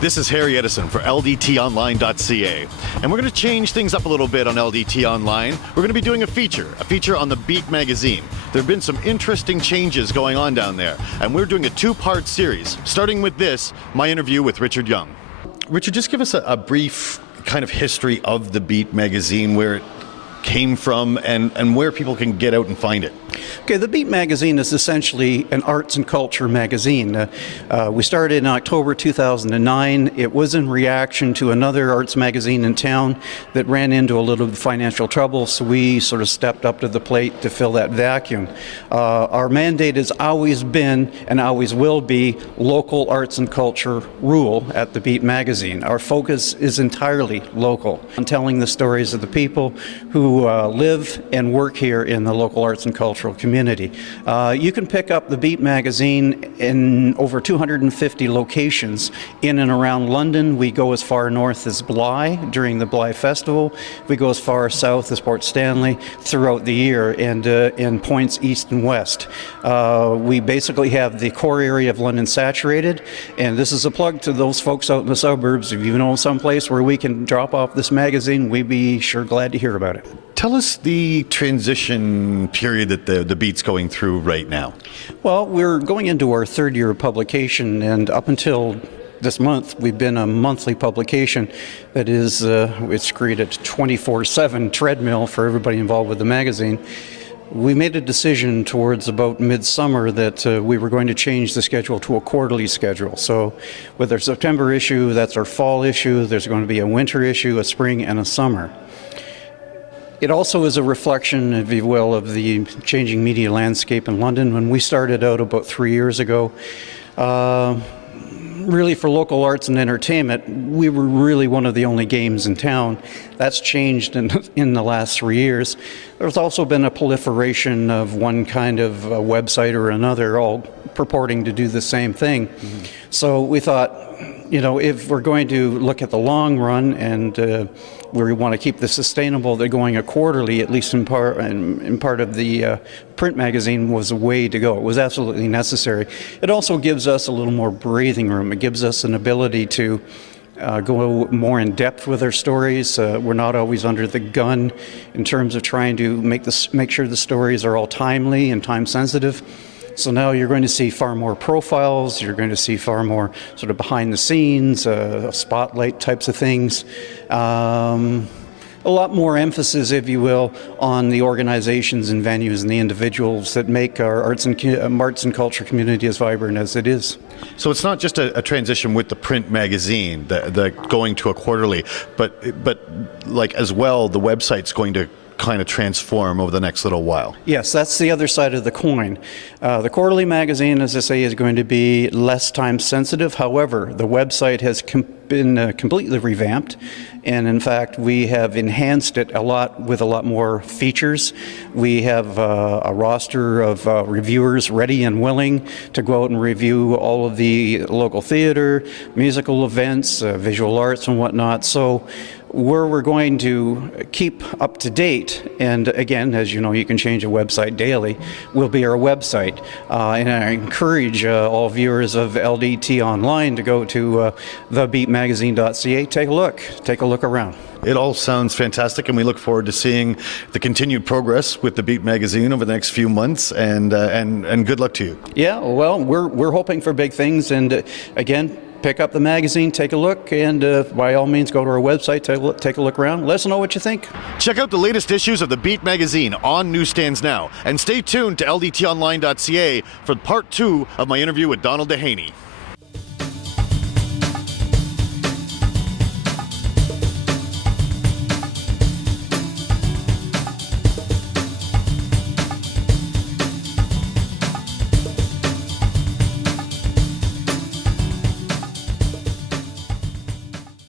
This is Harry Edison for LDTOnline.ca, and we're going to change things up a little bit on LDT Online. We're going to be doing a feature on the Beat magazine. There have been some interesting changes going on down there, and we're doing a two-part series, starting with this, my interview with Richard Young. Richard, just give us a brief kind of history of the Beat magazine, where it came from and where people can get out and find it. Okay, the Beat magazine is essentially an arts and culture magazine. We started in October 2009. It was in reaction to another arts magazine in town that ran into a little financial trouble, so we sort of stepped up to the plate to fill that vacuum. Our mandate has always been and always will be local arts and culture rule at the Beat magazine. Our focus is entirely local, on telling the stories of the people who live and work here in the local arts and cultural community. You can pick up the Beat magazine in over 250 locations in and around London. We go as far north as Bly during the Bly Festival. We go as far south as Port Stanley throughout the year, and in points east and west. We basically have the core area of London saturated, and this is a plug to those folks out in the suburbs. If you know someplace where we can drop off this magazine, we'd be sure glad to hear about it. Tell us the transition period that the Beat's going through right now. Well, we're going into our third year of publication, and up until this month, we've been a monthly publication that is, it's created a 24/7 treadmill for everybody involved with the magazine. We made a decision towards about midsummer that we were going to change the schedule to a quarterly schedule. So with our September issue, that's our fall issue. There's going to be a winter issue, a spring, and a summer. It also is a reflection, if you will, of the changing media landscape in London. When we started out about 3 years ago, really for local arts and entertainment, we were really one of the only games in town. That's changed in the last 3 years. There's also been a proliferation of one kind of website or another, all purporting to do the same thing. Mm-hmm. So we thought, you know, if we're going to look at the long run and we want to keep this sustainable, they're going a quarterly, at least in part of the print magazine, was a way to go. It was absolutely necessary. It also gives us a little more breathing room. It gives us an ability to go more in depth with our stories. We're not always under the gun in terms of trying to make sure the stories are all timely and time sensitive. So now you're going to see far more profiles, you're going to see far more sort of behind the scenes, spotlight types of things. A lot more emphasis, if you will, on the organizations and venues and the individuals that make our arts and culture community as vibrant as it is. So it's not just a transition with the print magazine, the going to a quarterly, but like as well, the website's going to kind of transform over the next little while. Yes, that's the other side of the coin. The quarterly magazine, as I say, is going to be less time sensitive. However, the website has been completely revamped, and in fact we have enhanced it a lot with a lot more features. We have a roster of reviewers ready and willing to go out and review all of the local theater, musical events, visual arts and whatnot. So where we're going to keep up to date, and again, as you know, you can change a website daily, will be our website. And I encourage all viewers of LDT Online to go to thebeatmagazine.ca, take a look around. It all sounds fantastic, and we look forward to seeing the continued progress with the Beat magazine over the next few months, and good luck to you. Yeah, well, we're hoping for big things, and again, pick up the magazine, take a look, and by all means go to our website, take a look around. Let us know what you think. Check out the latest issues of the Beat magazine on newsstands now, and stay tuned to LDTOnline.ca for part 2 of my interview with Donald Dehaney.